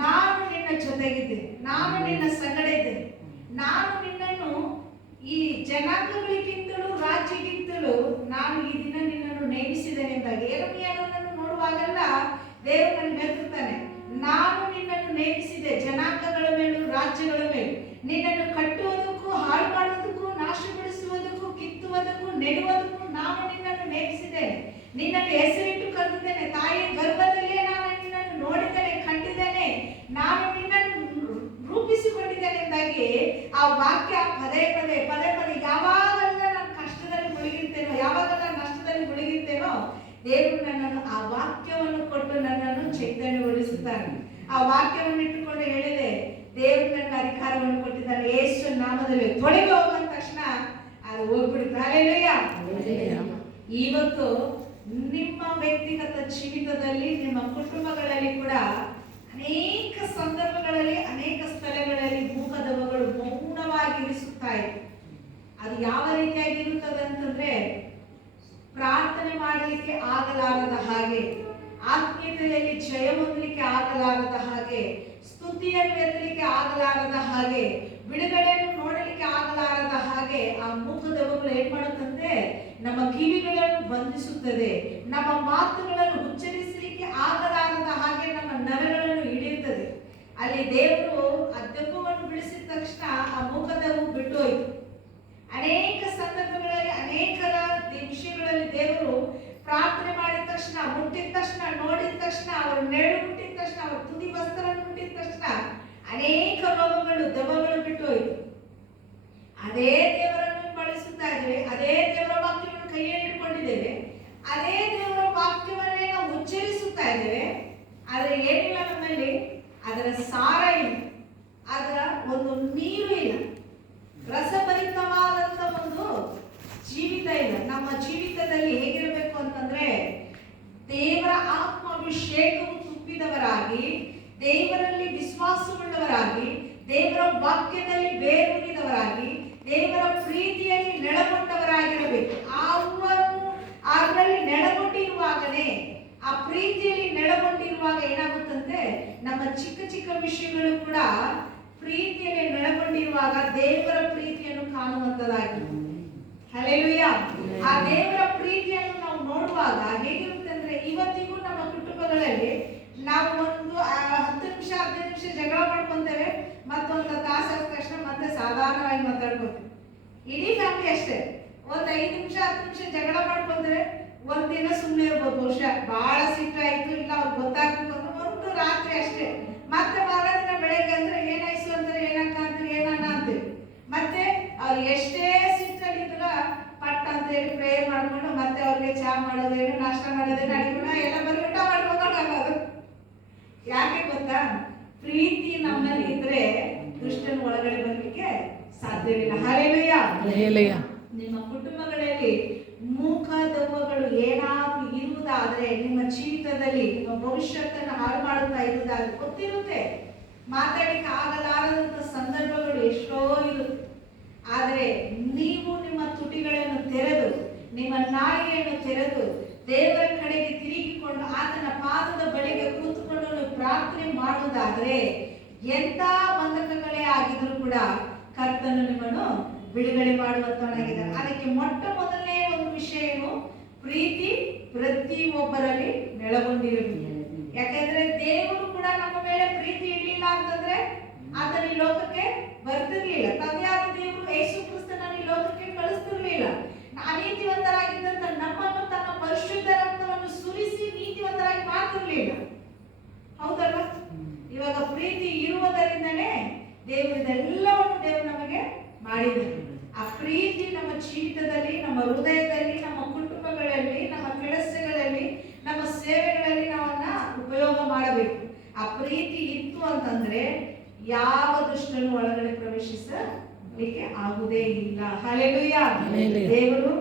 ನಾನು ನಿನ್ನ ಜೊತೆಗಿದ್ದೇನೆ, ನಾನು ನಿನ್ನ ಸಂಗಡ ಇದ್ದೇನೆ, ನಾನು ನಿನ್ನನ್ನು ಈ ಜನಾಂಗಗಳಿಗಿಂತಲೂ ರಾಜ್ಯಕ್ಕಿಂತಲೂ ನಾನು ಈ ದಿನ ನಿನ್ನನ್ನು ನೇಮಿಸಿದ್ದೇನೆ ಎಂದಾಗ ಯೆರೆಮೀಯನನ್ನು ನೋಡುವಾಗೆಲ್ಲ ದೇವರು ನನಗೆ ಹೇಳ್ತಿರ್ತಾನೆ, ನಾನು ನಿನ್ನನ್ನು ನೇಮಿಸಿದೆ ಜನಾಂಗಗಳ ಮೇಲೂ ರಾಜ್ಯಗಳ ಮೇಲೂ, ನಿನ್ನನ್ನು ಕಟ್ಟುವುದಕ್ಕೂ ಹಾಳು ಮಾಡುವುದಕ್ಕೂ ನಾಶಪಡಿಸುವುದಕ್ಕೂ ಕಿತ್ತುವುದಕ್ಕೂ ನೆಡುವುದಕ್ಕೂ ನಾನು ನಿನ್ನನ್ನು ನೇಮಿಸಿದ್ದೇನೆ, ನಿನ್ನನ್ನು ಹೆಸರಿಟ್ಟು ಕರೆದಿದ್ದೇನೆ, ತಾಯಿಯ ಗರ್ಭದಲ್ಲಿಯೇ ನಾನು ನಿನ್ನನ್ನು ನೋಡಿದ್ದೇನೆ, ಕಂಡಿದ್ದೇನೆ, ನಾನು ನಿನ್ನನ್ನು ರೂಪಿಸಿಕೊಂಡಿದ್ದೇನೆ ಎಂದಾಗಿ ಆ ವಾಕ್ಯ ಪದೇ ಪದೇ ಯಾವಾಗೆಲ್ಲ ನಾನು ಕಷ್ಟದಲ್ಲಿ ಮುಳುಗಿರ್ತೇನೋ, ಯಾವಾಗೆಲ್ಲ ನಷ್ಟದಲ್ಲಿ ಮುಳುಗಿರ್ತೇನೋ, ದೇವರು ನನ್ನನ್ನು ಆ ವಾಕ್ಯವನ್ನು ಕೊಟ್ಟು ನನ್ನನ್ನು ಚೈತನ್ಯಗೊಳಿಸುತ್ತಾನೆ. ಆ ವಾಕ್ಯವನ್ನು ಇಟ್ಟುಕೊಂಡು ಹೇಳಿದೆ, ದೇವರು ನನ್ನ ಅಧಿಕಾರವನ್ನು ಕೊಟ್ಟಿದ್ದಾನೆ, ಯೇಸು ನಾಮದಲ್ಲಿ ತೊಳೆದು ಹೋಗುವ ತಕ್ಷಣ ಅದು ಹೋಗ್ಬಿಡುತ್ತೆ. ಹಲ್ಲೆಲೂಯಾ. ಇವತ್ತು ನಿಮ್ಮ ವ್ಯಕ್ತಿಗತ ಜೀವಿತದಲ್ಲಿ, ನಿಮ್ಮ ಕುಟುಂಬಗಳಲ್ಲಿ ಕೂಡ ಅನೇಕ ಸಂದರ್ಭಗಳಲ್ಲಿ, ಅನೇಕ ಸ್ಥಳಗಳಲ್ಲಿ ಮೂಕದವಗಳು ಮೌನವಾಗಿರಿಸುತ್ತಾ ಇದೆ. ಅದು ಯಾವ ರೀತಿಯಾಗಿರುತ್ತದೆ ಅಂತಂದ್ರೆ, ಪ್ರಾರ್ಥನೆ ಮಾಡಲಿಕ್ಕೆ ಆಗಲಾರದ ಹಾಗೆ, ಆತ್ಮೀಯತೆಯಲ್ಲಿ ಜಯ ಹೊಂದಲಿಕ್ಕೆ ಆಗಲಾರದ ಹಾಗೆ, ಸ್ತುತಿಯನ್ನು ಎತ್ತಲಿಕ್ಕೆ ಆಗಲಾರದ ಹಾಗೆ, ಬಿಡುಗಡೆಯನ್ನು ನೋಡಲಿಕ್ಕೆ ಆಗಲಾರದ ಹಾಗೆ ಆ ಮೂಕದವಗಳು ಏನ್ ಮಾಡುತ್ತಂತೆ, ನಮ್ಮ ಕಿವಿಗಳನ್ನು ಬಂಧಿಸುತ್ತದೆ, ನಮ್ಮ ಮಾತುಗಳನ್ನು ಉಚ್ಚರಿಸಲಿಕ್ಕೆ ಆಗಲಾರದ ಹಾಗೆ ನಮ್ಮ ನರಗಳನ್ನು ಹಿಡಿಯುತ್ತದೆ. ಅಲ್ಲಿ ದೇವರು ಆ ದೆವ್ವವನ್ನು ಬಿಡಿಸಿದ ತಕ್ಷಣ ಆ ಮೂಕದವು ಬಿಟ್ಟು ಹೋಯಿತು. ಅನೇಕ ಸಂದರ್ಭಗಳಲ್ಲಿ, ಅನೇಕ ವಿಷಯಗಳಲ್ಲಿ ದೇವರು ಪ್ರಾರ್ಥನೆ ಮಾಡಿದ ತಕ್ಷಣ, ಮುಟ್ಟಿದ ತಕ್ಷಣ, ನೋಡಿದ ತಕ್ಷಣ, ಅವರು ನೆರಳು ಮುಟ್ಟಿದ ತಕ್ಷಣ, ಅವರು ತುದಿ ವಸ್ತ್ರ ಮುಟ್ಟಿದ ತಕ್ಷಣ ಅನೇಕ ರೋಗಗಳು, ದೆವ್ವಗಳು ಬಿಟ್ಟು ಹೋಯಿತು. ಅದೇ ದೇವರನ್ನು ಬಳಸುತ್ತಾ ಇದ್ದೇವೆ, ಅದೇ ದೇವರ ವಾಕ್ಯವನ್ನು ಕೈಯಲ್ಲಿ ಇಟ್ಕೊಂಡಿದ್ದೇವೆ, ಅದೇ ದೇವರ ವಾಕ್ಯವನ್ನೇ ನಾವು ಉಚ್ಚರಿಸುತ್ತಾ ಇದ್ದೇವೆ. ಆದರೆ ಏನಿಲ್ಲ ನಮ್ಮಲ್ಲಿ, ಅದರ ಸಾರ ಇಲ್ಲ, ಅದರ ಒಂದು ನೀರು ಇಲ್ಲ, ರಸಭರಿತವಾದಂತ ಒಂದು ಜೀವಿತ ಇಲ್ಲ. ನಮ್ಮ ಜೀವಿತದಲ್ಲಿ ಹೇಗಿರಬೇಕು ಅಂತಂದ್ರೆ, ದೇವರ ಆತ್ಮಾಭಿಷೇಕವು ತುಂಬಿದವರಾಗಿ, ದೇವರಲ್ಲಿ ವಿಶ್ವಾಸವುಳ್ಳವರಾಗಿ, ದೇವರ ವಾಕ್ಯದಲ್ಲಿ ಬೇರೂರಿದವರಾಗಿ, ದೇವರ ಪ್ರೀತಿಯಲ್ಲಿ ನೆಲೆಗೊಂಡವರಾಗಿರಬೇಕು. ಅದರಲ್ಲಿ ನೆಲೆಗೊಂಡಿರುವಾಗನೇ, ಆ ಪ್ರೀತಿಯಲ್ಲಿ ನೆಲೆಗೊಂಡಿರುವಾಗ ಏನಾಗುತ್ತಂತೆ, ನಮ್ಮ ಚಿಕ್ಕ ಚಿಕ್ಕ ವಿಷಯಗಳು ಕೂಡ ಪ್ರೀತಿಯಲ್ಲಿ ನೆಲೆಗೊಂಡಿರುವಾಗ ದೇವರ ಪ್ರೀತಿಯನ್ನು ಕಾಣುವಂತದಾಗಿ. ಹಲ್ಲೆಲೂಯಾ. ಆ ದೇವರ ಪ್ರೀತಿಯನ್ನು ನಾವು ನೋಡುವಾಗ ಹೇಗಿರುತ್ತೆ ಅಂದ್ರೆ, ಇವತ್ತಿಗೂ ನಮ್ಮ ಕುಟುಂಬಗಳಲ್ಲಿ ನಾವು ಒಂದು 10 ನಿಮಿಷ 15 ನಿಮಿಷ ಜಗಳ ಮಾಡ್ಕೊಂತೇವೆ, ಮತ್ತೊಂದು ತಾಸು ಆದ ತಕ್ಷಣ ಮತ್ತೆ ಸಾಧಾರಣವಾಗಿ ಮಾತಾಡ್ಕೋತೀವಿ. ಇಡೀ ಫ್ಯಾಮಿಲಿ ಅಷ್ಟೇ, ಒಂದು 5 ನಿಮಿಷ 10 ನಿಮಿಷ ಜಗಳ ಮಾಡ್ಕೊಂತೇವೆ, ಒಂದಿನ ಸುಮ್ಮನೆ ಇರ್ಬೋದು, ಬಹುಶಃ ಬಹಳ ಸಿಟ್ಟಾಯ್ತು, ಇಲ್ಲ ಅವ್ರಿಗೆ ಗೊತ್ತಾಗ್ಬೇಕು ಅಂದ್ರೆ ಒಂದು ರಾತ್ರಿ ಅಷ್ಟೇ. ಮತ್ತೆ ಮಾರದಿನ ಬೆಳಗ್ಗೆ ಅಂದ್ರೆ ಏನಾಯ್ತು ಅಂತಾರೆ, ಏನಕ್ಕ ಅಂತಾರೆ, ಏನನ್ನ ಅಂತೀವಿ. ಮತ್ತೆ ಅವ್ರು ಎಷ್ಟೇ ಸಿಟ್ಟಲ್ಲಿದ್ರ ಪಟ್ ಅಂತ ಹೇಳಿ ಪ್ರೇಯರ್ ಮಾಡ್ಕೊಂಡು ಮತ್ತೆ ಅವ್ರಿಗೆ ಚಾ ಮಾಡೋದೇನು, ನಾಷ್ಟ ಮಾಡೋದೇನು, ಅಡಿಗೆ ಎಲ್ಲ ಬರೀ ಊಟ ಮಾಡ್ಕೊಂಡು. ಯಾಕೆ ಗೊತ್ತಾ? ಪ್ರೀತಿ ನಮ್ಮಲ್ಲಿ ಇದ್ರೆ ದುಷ್ಟನ ಒಳಗಡೆ ಬರ್ಲಿಕ್ಕೆ ಸಾಧ್ಯವಿಲ್ಲ. ಹಲ್ಲೆಲೂಯಾ. ನಿಮ್ಮ ಕುಟುಂಬಗಳಲ್ಲಿ ಮೂಕದವ್ವಗಳು ಏನಾದ್ರೂ ಇರುವುದಾದ್ರೆ, ನಿಮ್ಮ ಜೀವಿತದಲ್ಲಿ ನಿಮ್ಮ ಭವಿಷ್ಯತ್ತನ್ನು ಹಾಳು ಮಾಡುತ್ತಾ ಇರುವುದಾದ್ರೆ ಗೊತ್ತಿರುತ್ತೆ, ಮಾತಾಡಲಿಕ್ಕೆ ಆಗಲಾರದಂತ ಸಂದರ್ಭಗಳು ಎಷ್ಟೋ ಇರುತ್ತೆ. ಆದರೆ ನೀವು ನಿಮ್ಮ ತುಟಿಗಳನ್ನು ತೆರೆದು, ನಿಮ್ಮ ನಾಲಿಗೆಯನ್ನು ತೆರೆದು ದೇವರ ಕಡೆಗೆ ತಿರುಗಿಕೊಂಡು ಆತನ ಪಾದದ ಬಳಿಗೆ ಕೂತುಕೊಂಡು ಪ್ರಾರ್ಥನೆ ಮಾಡುವುದಾದ್ರೆ, ಎಂತ ಬಂಧಕಗಳೇ ಆಗಿದ್ರು ಕೂಡ ಕರ್ತನು ನಿಮ್ಮನ್ನು ಬಿಡುಗಡೆ ಮಾಡುವಂತವನಾಗಿದ್ದಾನೆ. ಅದಕ್ಕೆ ಮೊಟ್ಟ ಮೊದಲನೇ ಒಂದು ವಿಷಯ ಏನು? ಪ್ರೀತಿ ಪ್ರತಿಯೊಬ್ಬರಲ್ಲಿ ನೆಲೆಗೊಂಡಿರಬೇಕು. ಯಾಕಂದ್ರೆ ದೇವರು ಕೂಡ ನಮ್ಮ ಮೇಲೆ ಪ್ರೀತಿ ಇರಲಿಲ್ಲ ಅಂತಂದ್ರೆ ಆತನ ಈ ಲೋಕಕ್ಕೆ ಬರ್ತಿರ್ಲಿಲ್ಲ. ತಂದೆಯಾದ ದೇವರು ಯೇಸು ಕ್ರಿಸ್ತನನ್ನು ಈ ಲೋಕಕ್ಕೆ ಕಳಿಸ್ತಿರ್ಲಿಲ್ಲ. ಅನೀತಿವಂತರಾಗಿದ್ದಂತ ನಮ್ಮನ್ನು ತನ್ನ ಪರಿಶುದ್ಧ ರಕ್ತವನ್ನು ಸುರಿಸಿ ನೀತಿವಂತರಾಗಿ ಮಾಡ್ತಿರ್ಲಿಲ್ಲ. ಹೌದಲ್ಲ? ಇವಾಗ ಪ್ರೀತಿ ಇರುವುದರಿಂದನೇ ದೇವರಿದೆಲ್ಲವನ್ನು ದೇವರು ನಮಗೆ ಮಾಡಿದ್ದಾನೆ. ಆ ಪ್ರೀತಿ ನಮ್ಮ ಜೀವಿತದಲ್ಲಿ, ನಮ್ಮ ಹೃದಯದಲ್ಲಿ, ನಮ್ಮ ಕುಟುಂಬಗಳಲ್ಲಿ, ನಮ್ಮ ಕೆಲಸಗಳಲ್ಲಿ, ನಮ್ಮ ಸೇವೆಗಳಲ್ಲಿ ನಾವನ್ನ ಉಪಯೋಗ ಮಾಡಬೇಕು. ಆ ಪ್ರೀತಿ ಇತ್ತು ಅಂತಂದ್ರೆ ಯಾವ ದುಷ್ಟನು ಒಳಗಡೆ ಪ್ರವೇಶಿಸಲಿಕ್ಕೆ ಆಗುವುದೇ ಇಲ್ಲ. ಹಲ್ಲೆಲೂಯಾ. ದೇವರು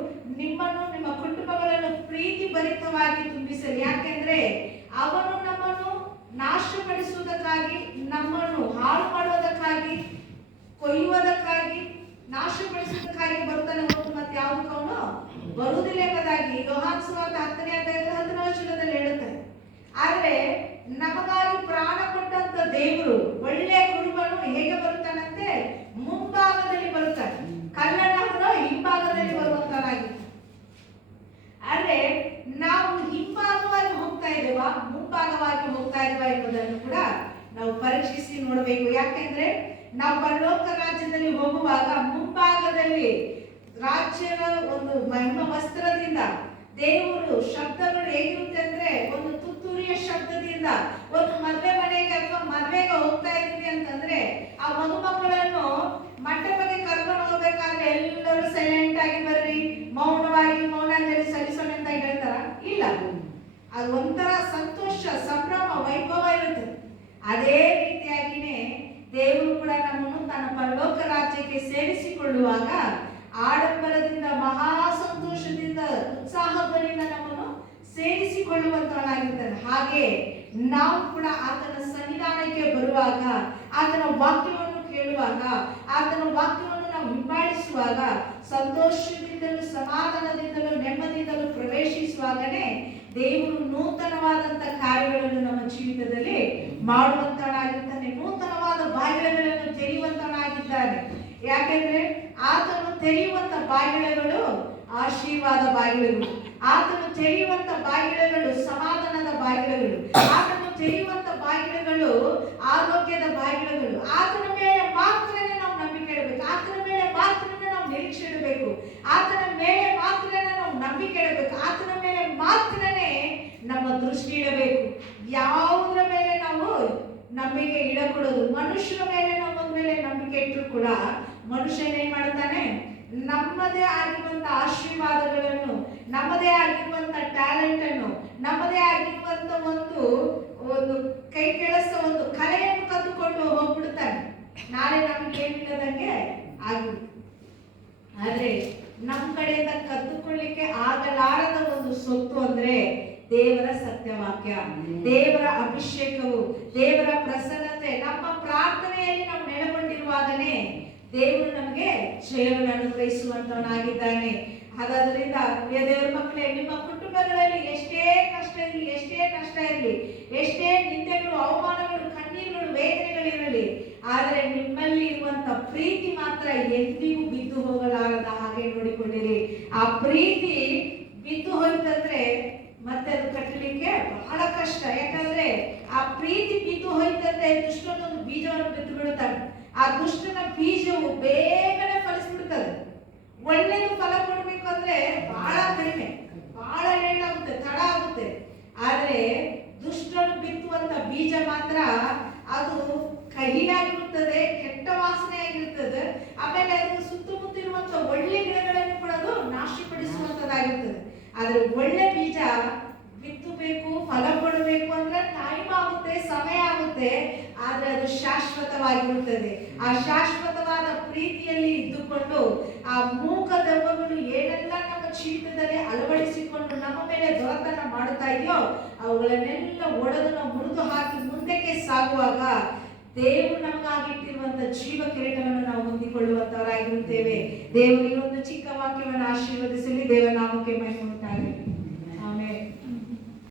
ನಿಮ್ಮನ್ನು, ನಿಮ್ಮ ಕುಟುಂಬಗಳನ್ನು ಪ್ರೀತಿ ಭರಿತವಾಗಿ ತುಂಬಿಸಲಿ. ಯಾಕೆಂದ್ರೆ ಅವನು ನಮ್ಮನ್ನು ನಾಶಪಡಿಸುವುದಕ್ಕಾಗಿ, ನಮ್ಮನ್ನು ಹಾಳು ಮಾಡುವುದಕ್ಕಾಗಿ, ಕೊಯ್ಯುವುದಕ್ಕಾಗಿ, ನಾಶಪಡಿಸುವುದಕ್ಕಾಗಿ ಬರ್ತಾನೆ ಹೊರತು ಮತ್ತೆ ಯಾವುದಕ್ಕೆ ಅವನು ಬರುವುದಿಲ್ಲ ಎಂಬುದಾಗಿ ಯೋಹಾನ ಸುವಾರ್ತೆ 10ನೇ ಅಧ್ಯಾಯದ 10ನೇ ವಚನದಲ್ಲಿ ಹೇಳುತ್ತಾರೆ. ಆದ್ರೆ ನಮಗಾಗಿ ಪ್ರಾಣ ಕೊಟ್ಟಂತ ದೇವರು, ಒಳ್ಳೆಯ ಕುರುಬನು ಹೇಗೆ ಬರುತ್ತಾನಂತೆ? ಮುಂಭಾಗದಲ್ಲಿ ಬರುತ್ತಾನೆ, ಕಲ್ಲಣ್ಣನ ಹಿಂಭಾಗದಲ್ಲಿ ಬರುವಂತನಾಗಿ. ಆದ್ರೆ ನಾವು ಹಿಂಭಾಗವಾಗಿ ಹೋಗ್ತಾ ಇದ್ದೇವಾ, ಮುಂಭಾಗವಾಗಿ ಹೋಗ್ತಾ ಇದ್ದೇವಾ ಎಂಬುದನ್ನು ಕೂಡ ನಾವು ಪರೀಕ್ಷಿಸಿ ನೋಡಬೇಕು. ಯಾಕೆಂದ್ರೆ ನಾವು ಪರಲೋಕ ರಾಜ್ಯದಲ್ಲಿ ಹೋಗುವಾಗ ಮುಂಭಾಗದಲ್ಲಿ ರಾಜ್ಯದ ಒಂದು ಮಹಿಮ ವಸ್ತ್ರದಿಂದ ದೇವರು ಶಬ್ದಗಳು ಹೇಗಿರುತ್ತೆ ಅಂದ್ರೆ, ಒಂದು ತುತ್ತೂರಿಯ ಶಬ್ದದಿಂದ ಒಂದು ಮದುವೆ ಮನೆಗೆ ಅಥವಾ ಮದುವೆಗೆ ಹೋಗ್ತಾ ಇದ್ದೀವಿ ಅಂತಂದ್ರೆ ಆ ಮದುಮಕ್ಕಳನ್ನು ಮಂಟಪಕ್ಕೆ ಕರ್ಕೊಂಡು ಹೋಗ್ಬೇಕಾದ್ರೆ ಎಲ್ಲರೂ ಸೈಲೆಂಟ್ ಆಗಿ ಬರ್ರಿ, ಮೌನವಾಗಿ ಮೌನಾಂಜಲಿ ಸಲ್ಲಿಸೋಣ ಅಂತ ಹೇಳ್ತಾರ? ಇಲ್ಲ. ಅದು ಒಂಥರ ಸಂತೋಷ, ಸಂಭ್ರಮ, ವೈಭವ ಇರುತ್ತೆ. ಅದೇ ರೀತಿಯಾಗಿನೇ ದೇವರು ಕೂಡ ನಮ್ಮನ್ನು ತನ್ನ ಪರಲೋಕ ರಾಜ್ಯಕ್ಕೆ ಸೇರಿಸಿಕೊಳ್ಳುವಾಗ ಆಡಂಬರದಿಂದ, ಮಹಾ ಸಂತೋಷದಿಂದ, ಉತ್ಸಾಹಗಳಿಂದ ನಮ್ಮನ್ನು ಸೇರಿಸಿಕೊಳ್ಳುವಂತವನಾಗಿದ್ದಾನೆ. ಹಾಗೆ ನಾವು ಕೂಡ ಆತನ ಸನ್ನಿಧಾನಕ್ಕೆ ಬರುವಾಗ, ಆತನ ವಾಕ್ಯವನ್ನು ಕೇಳುವಾಗ, ಆತನ ವಾಕ್ಯವನ್ನು ನಾವು ಹಿಂಬಾಲಿಸುವಾಗ ಸಂತೋಷದಿಂದಲೂ ಸಮಾಧಾನದಿಂದಲೂ ನೆಮ್ಮದಿಯಿಂದಲೂ ಪ್ರವೇಶಿಸುವಾಗನೇ ದೇವರು ನೂತನವಾದಂತ ಕಾರ್ಯಗಳನ್ನು ನಮ್ಮ ಜೀವಿತದಲ್ಲಿ ಮಾಡುವಂತವನಾಗಿದ್ದಾನೆ. ನೂತನವಾದ ಬಾಗಿಲುಗಳನ್ನು ತೆರೆಯುವಂತವನಾಗಿದ್ದಾನೆ. ಯಾಕೆಂದ್ರೆ ಆತನು ತೆರೆಯುವಂತ ಬಾಗಿಲುಗಳು ಆಶೀರ್ವಾದ ಬಾಗಿಲುಗಳು, ಆತನು ತೆರೆಯುವಂತ ಬಾಗಿಲುಗಳು ಸಮಾಧಾನದ ಬಾಗಿಲುಗಳು, ಆತನು ತೆರೆಯುವಂತ ಬಾಗಿಲುಗಳು ಆರೋಗ್ಯದ ಬಾಗಿಲುಗಳು. ಆತನ ಮೇಲೆ ಮಾತ್ರನೇ ನಾವು ನಂಬಿಕೆ ಇಡಬೇಕು, ಆತನ ಮೇಲೆ ಮಾತ್ರನೇ ನಾವು ನಿರೀಕ್ಷೆ ಇಡಬೇಕು, ಆತನ ಮೇಲೆ ಮಾತ್ರನೇ ನಾವು ನಂಬಿಕೆ ಇಡಬೇಕು, ಆತನ ಮೇಲೆ ಮಾತ್ರನೇ ನಮ್ಮ ದೃಷ್ಟಿ ಇಡಬೇಕು. ಯಾವುದರ ಮೇಲೆ ನಾವು ನಂಬಿಕೆ ಇಡಕೂಡದು. ಮನುಷ್ಯರ ಮೇಲೆ ನಾವು ಒಂದ್ ಮೇಲೆ ನಂಬಿಕೆ ಇಟ್ಟರು ಕೂಡ ಮನುಷ್ಯನ ಏನ್ ಮಾಡ್ತಾನೆ? ನಮ್ಮದೇ ಆಗಿರುವಂತ ಆಶೀರ್ವಾದಗಳನ್ನು, ನಮ್ಮದೇ ಆಗಿರುವಂತ ಟ್ಯಾಲೆಂಟ್ ಅನ್ನು, ನಮ್ಮದೇ ಆಗಿರುವಂತ ಒಂದು ಕೈ ಕೆಲಸ, ಒಂದು ಕಲೆಯನ್ನು ಕದ್ದುಕೊಂಡು ಹೋಗ್ಬಿಡ್ತಾನೆ. ನಾಳೆ ನಮ್ಗೆ ಏನಿಲ್ಲದಂಗೆ ಆಗುತ್ತೆ. ಆದ್ರೆ ನಮ್ಮ ಕಡೆಯಿಂದ ಕದ್ದುಕೊಳ್ಳಿಕ್ಕೆ ಆಗಲಾರದ ಒಂದು ಸೊತ್ತು ಅಂದ್ರೆ ದೇವರ ಸತ್ಯವಾಕ್ಯ, ದೇವರ ಅಭಿಷೇಕವು, ದೇವರ ಪ್ರಸನ್ನತೆ. ನಮ್ಮ ಪ್ರಾರ್ಥನೆಯಲ್ಲಿ ನಾವು ನೆಲೆಗೊಂಡಿರುವಾಗನೇ ದೇವರು ನಮಗೆ ಜಯವನ್ನು ಅನುಗ್ರಹಿಸುವಂತವನಾಗಿದ್ದಾನೆ. ಹಾಗಾದ್ರಿಂದ ಪ್ರಿಯ ದೇವರ ಮಕ್ಕಳೇ, ನಿಮ್ಮ ಕುಟುಂಬಗಳಲ್ಲಿ ಎಷ್ಟೇ ಕಷ್ಟ ಇರಲಿ, ಎಷ್ಟೇ ನಷ್ಟ ಇರಲಿ, ಎಷ್ಟೇ ನಿಂದೆಗಳು, ಅವಮಾನಗಳು, ಕಣ್ಣೀರುಗಳು, ವೇದನೆಗಳಿರಲಿ, ಆದರೆ ನಿಮ್ಮಲ್ಲಿ ಇರುವಂತ ಪ್ರೀತಿ ಮಾತ್ರ ಎಂದಿಗೂ ಬಿದ್ದು ಹೋಗಲಾರದ ಹಾಗೆ ನೋಡಿಕೊಂಡಿರಿ. ಆ ಪ್ರೀತಿ ಬಿದ್ದು ಹೋಯ್ತಂದ್ರೆ ಮತ್ತೆ ಅದು ಕಟ್ಟಲಿಕ್ಕೆ ಬಹಳ ಕಷ್ಟ. ಯಾಕಂದ್ರೆ ಆ ಪ್ರೀತಿ ಬಿದ್ದು ಹೋಯ್ತಂದ್ರೆ ದುಷ್ಟನೊಂದು ಬೀಜವನ್ನು ಬಿದ್ದು ಬಿಡುತ್ತಾನೆ. ಆ ದುಷ್ಟನ ಬೀಜವು ಬೇಗನೆ ಫಲಿಸ್ಬಿಡ್ತದೆ. ಒಳ್ಳೆದು ಫಲ ಕೊಡ್ಬೇಕು ಅಂದ್ರೆ ಬಹಳ ಕಡಿಮೆ, ಬಹಳ ಲೇಟ್ ಆಗುತ್ತೆ, ತಡ ಆಗುತ್ತೆ. ಆದ್ರೆ ದುಷ್ಟನು ಬಿತ್ತುವಂತ ಬೀಜ ಮಾತ್ರ ಅದು ಕಹಿಯಾಗಿರುತ್ತದೆ, ಕೆಟ್ಟ ವಾಸನೆಯಾಗಿರುತ್ತದೆ. ಆಮೇಲೆ ಅದು ಸುತ್ತಮುತ್ತಿರುವಂತ ಒಳ್ಳೆ ಗಿಡಗಳನ್ನು ಕೂಡ ಅದು ನಾಶಪಡಿಸುವಂತದ್ದಾಗಿರ್ತದೆ. ಆದ್ರೆ ಒಳ್ಳೆ ಬೀಜ ಬಿತ್ತಬೇಕು, ಫಲ ಕೊಡಬೇಕು ಅಂದ್ರೆ ಟೈಮ್ ಆಗುತ್ತೆ, ಸಮಯ ಆಗುತ್ತೆ, ಆದ್ರೆ ಅದು ಶಾಶ್ವತವಾಗಿರುತ್ತದೆ. ಆ ಶಾಶ್ವತವಾದ ಪ್ರೀತಿಯಲ್ಲಿ ಇದ್ದುಕೊಂಡು ಆ ಮೂಕ ದೆವ್ವಗಳು ಏನೆಲ್ಲ ನಮ್ಮ ಜೀವಿತದಲ್ಲಿ ಅಳವಡಿಸಿಕೊಂಡು ನಮ್ಮ ಮೇಲೆ ದೊರೆತನ ಮಾಡುತ್ತಾ ಇದೆಯೋ ಅವುಗಳನ್ನೆಲ್ಲ ಒಡೆದು ನಾವು ಮುರಿದು ಹಾಕಿ ಮುಂದಕ್ಕೆ ಸಾಗುವಾಗ ದೇವರು ನಮಗಾಗಿಟ್ಟಿರುವಂತ ಜೀವ ಕಿರೀಟವನ್ನು ನಾವು ಹೊಂದಿಕೊಳ್ಳುವಂತವರಾಗಿರುತ್ತೇವೆ. ದೇವರು ಈ ಒಂದು ಚಿಕ್ಕ ವಾಕ್ಯವನ್ನು ಆಶೀರ್ವದಿಸಲಿ. ದೇವರ ನಾಮಕ್ಕೆ ಮಹಿಮೆ ಉಂಟಾಗಲಿ.